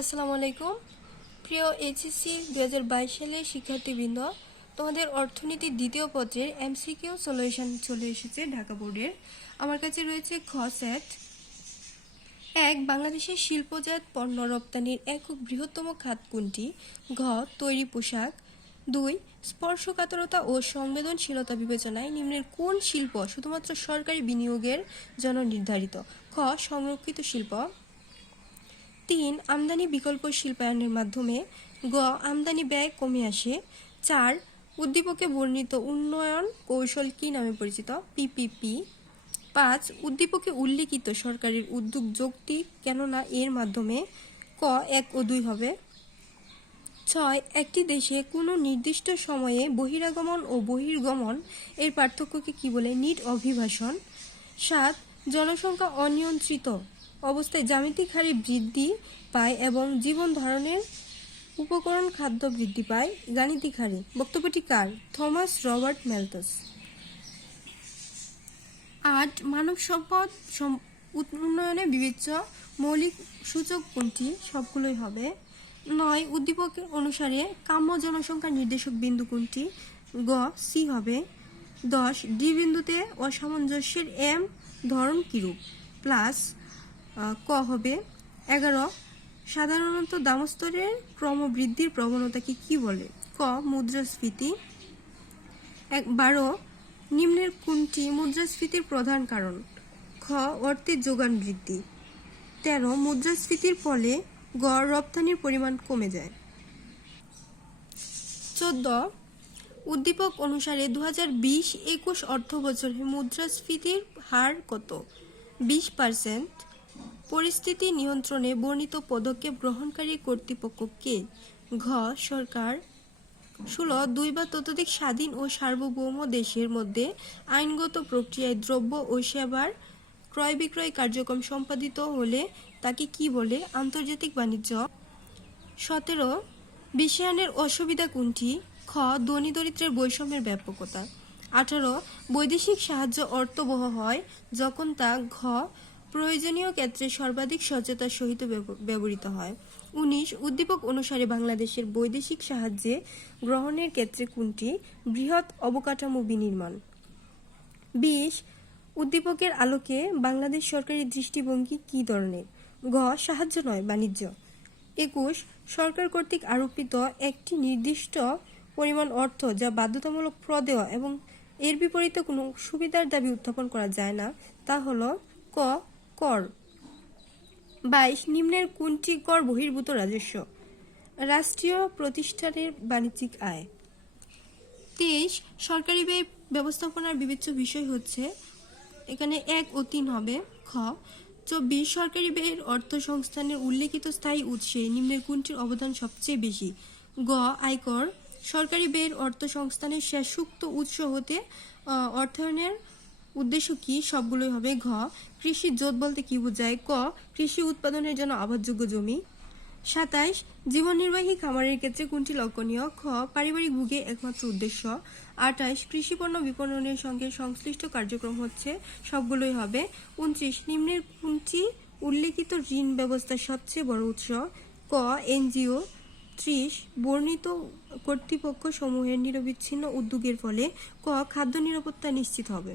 আসসালামু আলাইকুম। প্রিয় এইচএসসি 2022 সালের শিক্ষার্থীবৃন্দ, তোমাদের অর্থনীতির দ্বিতীয় পত্রের এমসিকিউ সলিউশন চলে এসেছে ঢাকা বোর্ডের। আমার কাছে রয়েছে খ সেট। 1. বাংলাদেশের শিল্পজাত পণ্য রপ্তানির একক বৃহত্তম খাত কোনটি? ঘ. তৈরি পোশাক। 2. স্পর্শকাতরতা ও সংবেদনশীলতা বিবেচনায় নিম্নের কোন শিল্প শুধুমাত্র সরকারি বিনিয়োগের জন্য নির্ধারিত? খ. সংরক্ষিত শিল্প। 3. আমদানি বিকল্প শিল্পায়নের মাধ্যমে গ. আমদানি ব্যয় কমে আসে। 4. উদ্দীপকে বর্ণিত উন্নয়ন কৌশল কি নামে পরিচিত? পিপিপি। 5. উদ্দীপকে উল্লিখিত সরকারের উদ্যোগ যৌক্তিক কেননা এর মাধ্যমে ক. 1 ও 2 হবে। 6. একটি দেশে কোনো নির্দিষ্ট সময়ে বহিরাগমন ও বহির্গমন এর পার্থক্যকে কি বলে? নিট অভিবাসন। 7. জনসংখ্যা অনিয়ন্ত্রিত অবস্থায় জ্যামিতিক হারে বৃদ্ধি পায় এবং জীবন ধারণের উপকরণ খাদ্য বৃদ্ধি পায় গাণিতিক হারে। বক্তব্যটি কার? Thomas Robert ম্যালথস। 8. মানব সম্পদ উন্নয়নে বিবেচ্য মৌলিক সূচক কোনটি? সবগুলোই হবে। 9. উদ্দীপকের অনুসারে কাম্য জনসংখ্যা নির্দেশক বিন্দু কোনটি? গ. সি হবে। 10. ডি বিন্দুতে অসামঞ্জস্যের এম ধরন কিরূপ? প্লাস ক হবে। 11. সাধারণত দামস্তরের ক্রমবৃদ্ধির প্রবণতাকে কি বলে? ক. মুদ্রাস্ফীতি। 12. নিম্নের কোনটি মুদ্রাস্ফীতির প্রধান কারণ? খ. অর্থের যোগান বৃদ্ধি। 13. মুদ্রাস্ফীতির ফলে গড় রপ্তানির পরিমাণ কমে যায়। 14. উদ্দীপক অনুসারে 2020-21 অর্থবছরে মুদ্রাস্ফীতির হার কত? 20%। পরিস্থিতি নিয়ন্ত্রণে বর্ণিত পদক্ষেপ গ্রহণকারী কর্তৃপক্ষ কে? ঘ. সরকার। 16. 2 বা ততোধিক স্বাধীন ও সার্বভৌম দেশের মধ্যে আইনগত প্রক্রিয়ায় দ্রব্য ও সেবার ক্রয় বিক্রয় কার্যক্রম সম্পাদিত হলে তাকে কি বলে? আন্তর্জাতিক বাণিজ্য। 17. বিশ্বায়নের অসুবিধা কোনটি? খ. ধনী দরিদ্রের বৈষম্যের ব্যাপকতা। 18. বৈদেশিক সাহায্য অর্থবহ হয় যখন তা ঘ. প্রয়োজনীয় ক্ষেত্রে সর্বাধিক সচেতনতার সহিত ব্যবহৃত হয়। 19. উদ্দীপক অনুসারে বাংলাদেশের বৈদেশিক সাহায্যে গ্রহণের ক্ষেত্রে কোনটি? বৃহৎ অবকাঠামো বিনির্মাণ। 20. উদ্দীপকের আলোকে বাংলাদেশ সরকারের দৃষ্টিভঙ্গি কি ধরনের? ঘ. সাহায্য নয়, বাণিজ্য। 21. সরকার কর্তৃক আরোপিত একটি নির্দিষ্ট পরিমাণ অর্থ যা বাধ্যতামূলক প্রদেয় এবং এর বিপরীতে কোনো সুবিধার দাবি উত্থাপন করা যায় না, তা হল ক. কর। 22. নিম্নের কোনটি কর বহির্ভূত রাজস্ব? রাষ্ট্রীয় প্রতিষ্ঠানের বাণিজ্যিক আয়। 23. সরকারি ব্যয় ব্যবস্থাপনার বিবেচ্য বিষয় হচ্ছে এখানে 1 ও 3 হবে। খ. 24. সরকারি ব্যয়ের অর্থ সংস্থানের উল্লেখিত স্থায়ী উৎসে নিম্নের কোনটির অবদান সবচেয়ে বেশি? গ. আয়কর। সরকারি ব্যয়ের অর্থ সংস্থানের শেষোক্ত উৎস হতে অর্থায়নের উদ্দেশ্য কি? সবগুলোই হবে। ঘ. কৃষি জোট বলতে কি বোঝায়? ক. কৃষি উৎপাদনের জন্য আবাদযোগ্য জমি। 27. জীবন নির্বাহী খামারের ক্ষেত্রে কোনটি লক্ষণীয়? খ. পারিবারিক ভোগে একমাত্র উদ্দেশ্য। 28. কৃষিপণ্য বিপণনের সঙ্গে সংশ্লিষ্ট কার্যক্রম হচ্ছে। সবগুলোই হবে। 29. নিম্নের কোনটি উল্লেখিত ঋণ ব্যবস্থার সবচেয়ে বড় উৎস? ক. এনজিও। 30. বর্ণিত কর্তৃপক্ষ সমূহের নিরবিচ্ছিন্ন উদ্যোগের ফলে ক. খাদ্য নিরাপত্তা নিশ্চিত হবে।